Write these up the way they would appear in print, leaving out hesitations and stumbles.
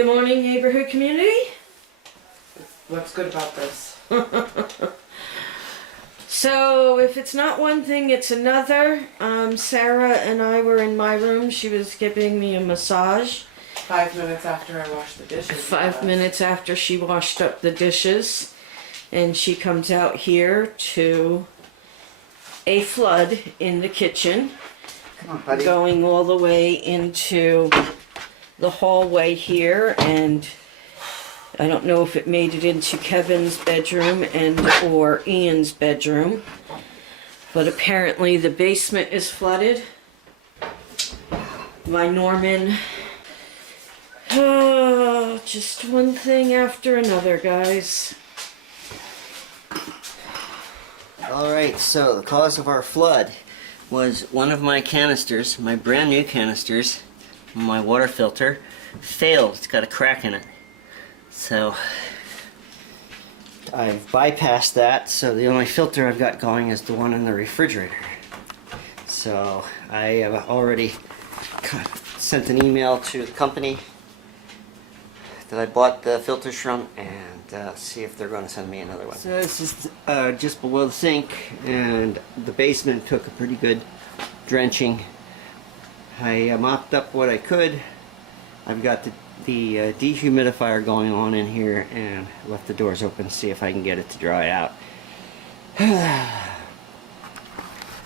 Good morning, neighborhood community. What's good about this? So, if it's not one thing, it's another. Sarah and I were in my room. She was giving me a massage. 5 minutes after I washed the dishes. 5 minutes after she washed up the dishes. And she comes out here to a flood in the kitchen. Come on, buddy. Going all the way into the hallway here, and I don't know if it made it into Kevin's bedroom and or Ian's bedroom, but apparently the basement is flooded. My Norman. Oh, just one thing after another, guys. Alright, so the cause of our flood was one of my canisters, my brand new canisters, my water filter, failed. It's got a crack in it. So I've bypassed that, so the only filter I've got going is the one in the refrigerator. So I have already sent an email to the company that I bought the filters from and see if they're going to send me another one. So this is just below the sink, and the basement took a pretty good drenching. I mopped up what I could. I've got the dehumidifier going on in here and left the doors open to see if I can get it to dry out.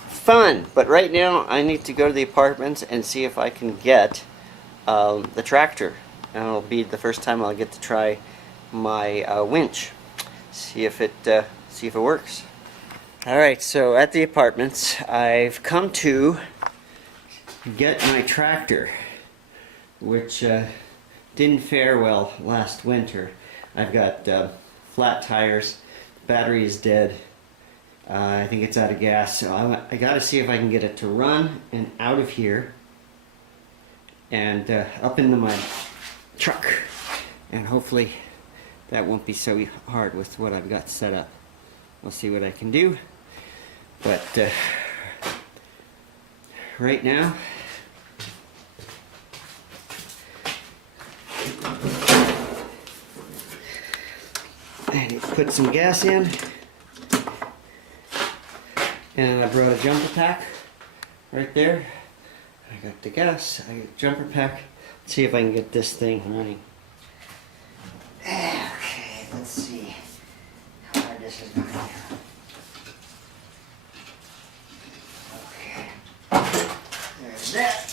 Fun, but right now I need to go to the apartments and see if I can get the tractor. And it'll be the first time I'll get to try my winch. See if it works. Alright, so at the apartments I've come to get my tractor, which didn't fare well last winter. I've got flat tires, battery is dead, I think it's out of gas, so I gotta see if I can get it to run and out of here and up into my truck, and hopefully that won't be so hard with what I've got set up. We'll see what I can do, but right now I need to put some gas in, and I brought a jumper pack right there. I got the gas, I got the jumper pack. Let's see if I can get this thing running. Okay, let's see how hard this is going to be. Okay, there's that.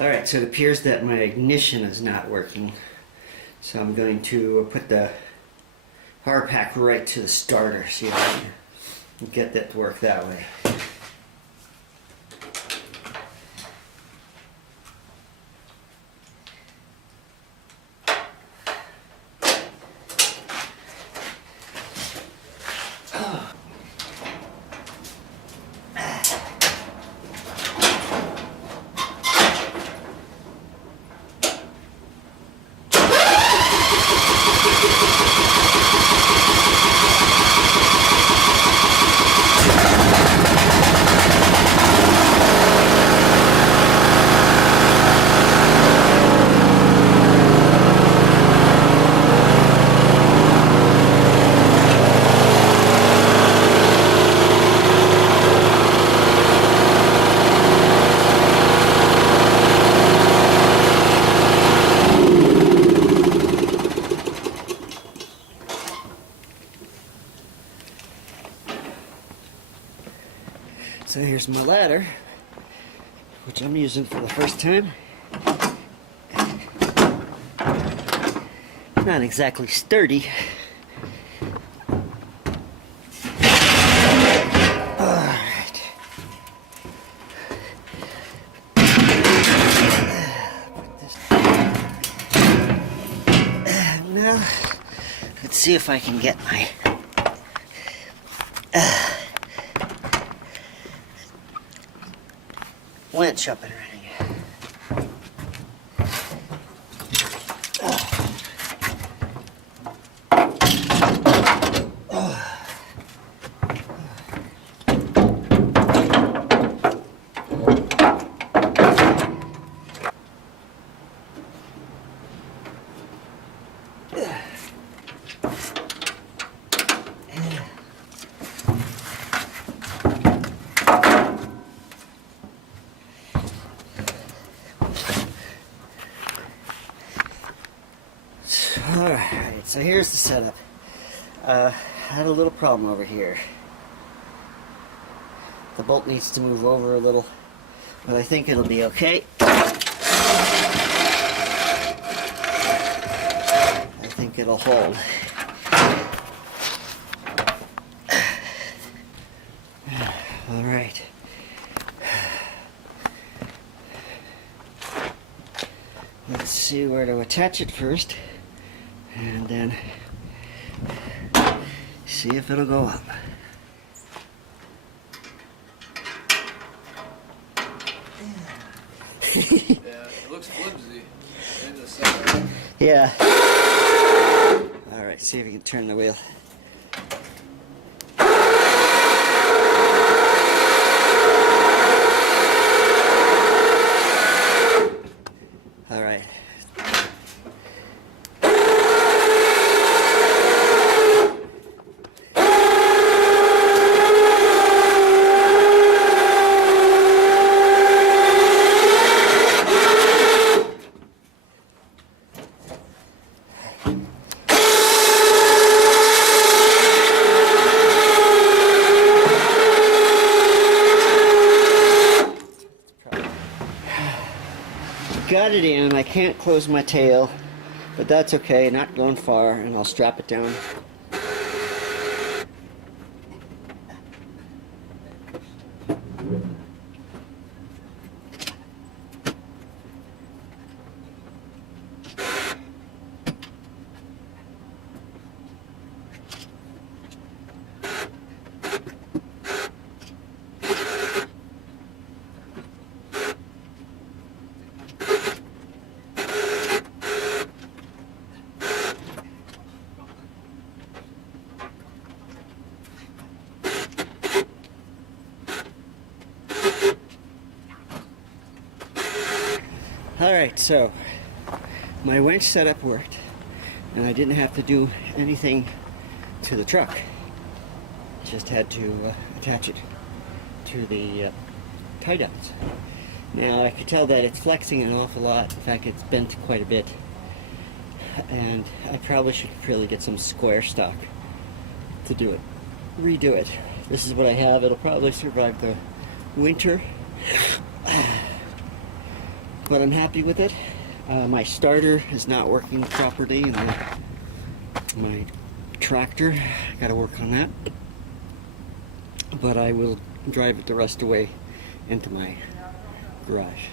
Alright, so it appears that my ignition is not working. So I'm going to put the power pack right to the starter, see if I can get that to work that way. So here's my ladder, which I'm using for the first time. Not exactly sturdy. Alright. Now, let's see if I can get my bench up and running. Alright, so here's the setup. Had a little problem over here. The bolt needs to move over a little, but I think it'll be okay. I think it'll hold. Alright. Let's see where to attach it first, and then see if it'll go up. Yeah, it looks flimsy. In the center. Yeah. Alright, see if you can turn the wheel. Alright. Got it in. I can't close my tail, but that's okay, not going far, and I'll strap it down. Alright, so my winch setup worked, and I didn't have to do anything to the truck. Just had to attach it to the tie downs. Now I could tell that it's flexing an awful lot. In fact, it's bent quite a bit, and I probably should really get some square stock to do it, redo it. This is what I have. It'll probably survive the winter. But I'm happy with it. My starter is not working properly in my tractor. I gotta work on that. But I will drive it the rest of the way into my garage.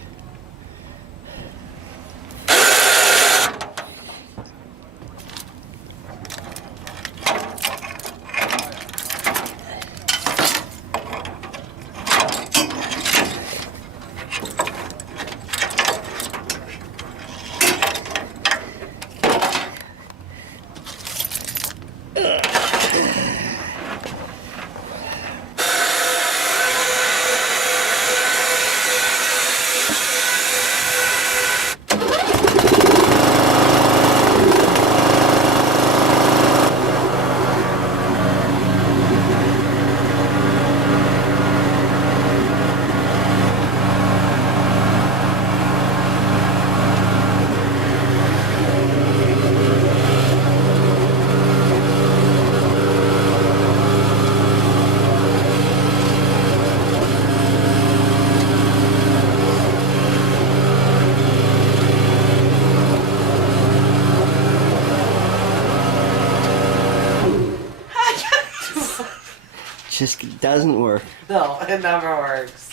Just doesn't work. No, it never works.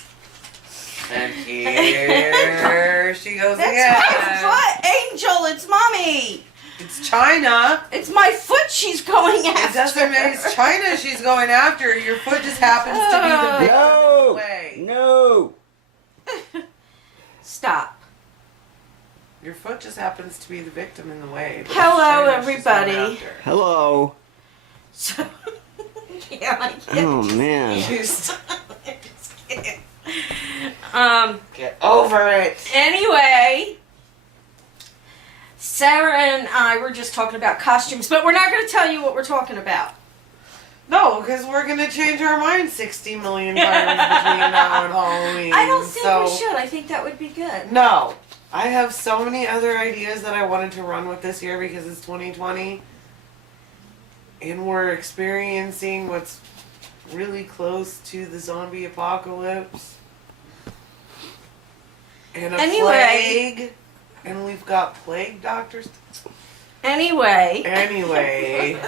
And here she goes again. That's my foot, Angel. It's mommy. It's China. It's my foot she's going after. It doesn't mean it's China she's going after. Your foot just happens to be the big No! way. No! Stop. Your foot just happens to be the victim in the way. but Hello, China's just going everybody. after. Hello. So, yeah, I can't. Oh man. I just can't. Get over it. Anyway, Sarah and I were just talking about costumes, but we're not going to tell you what we're talking about. No, because we're going to change our minds 60 million times between now and Halloween. I don't think so... we should. I think that would be good. No. I have so many other ideas that I wanted to run with this year because it's 2020. And we're experiencing what's really close to the zombie apocalypse. And a plague. And we've got plague doctors. Anyway. Anyway.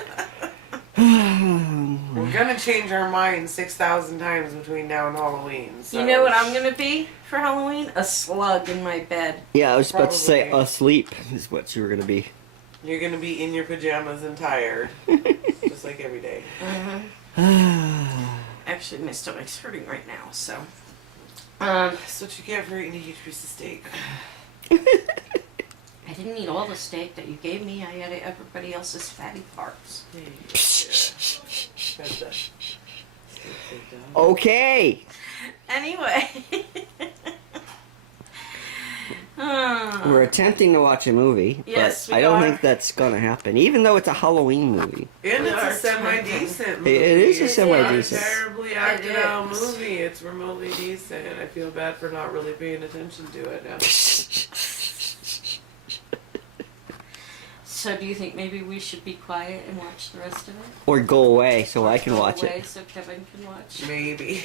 We're gonna change our minds 6,000 times between now and Halloween. So. You know what I'm going to be for Halloween? A slug in my bed. Yeah, I was about to say Probably. asleep is what you were gonna be. You're gonna be in your pajamas and tired. Just like every day. Actually, my stomach's hurting right now, so. That's what you get for eating a huge piece of steak. I didn't eat all the steak that you gave me. I ate everybody else's fatty parts. Okay. Anyway. We're attempting to watch a movie, Yes, but we I don't are. think that's gonna happen. Even though it's a Halloween movie. And it's We are a semi-decent movie. It is a It's semi-decent. not a terribly acted out is. movie. It's remotely decent. I feel bad for not really paying attention to it now. So do you think maybe we should be quiet and watch the rest of it? Or go away so I can Go watch away it. so Kevin can watch. Maybe.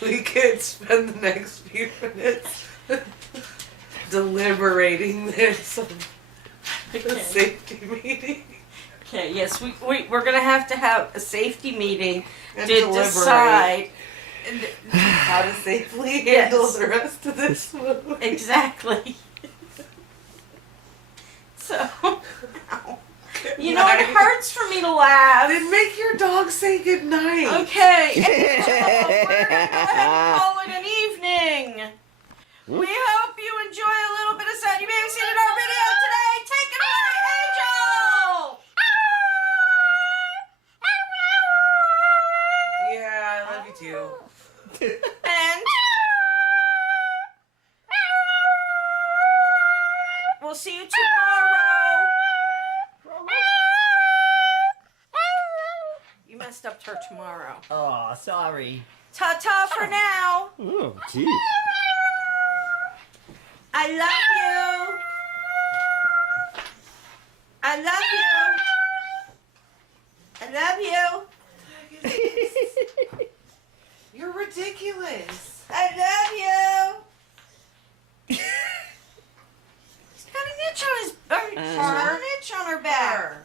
We could spend the next few minutes deliberating this on a Okay. safety meeting. Okay, yes, we're going to have a safety meeting And to deliberate decide. how to safely Yes. handle the rest of this movie. Exactly. So, you Good know, it night. hurts for me to laugh. Then make your dog say good night. Okay, and so we're going to go ahead and call it an evening. We hope you enjoy a little bit of sound. You may have seen it in our video today. Take it away, Angel! Yeah, I love you too. And we'll see you tomorrow. You messed up her tomorrow. Oh, sorry. Ta-ta for now. Oh, jeez. I love you. I love you. I love you. You're ridiculous. I love you. She's got an itch on his she's got an itch on her back. Her.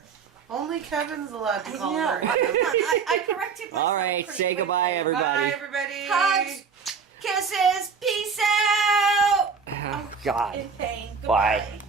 Only Kevin's allowed to I call know. her. I corrected myself. All right, pretty say quickly. goodbye, everybody. Bye, everybody. Hugs, kisses, peace out. Oh, God. In pain. Bye. Goodbye.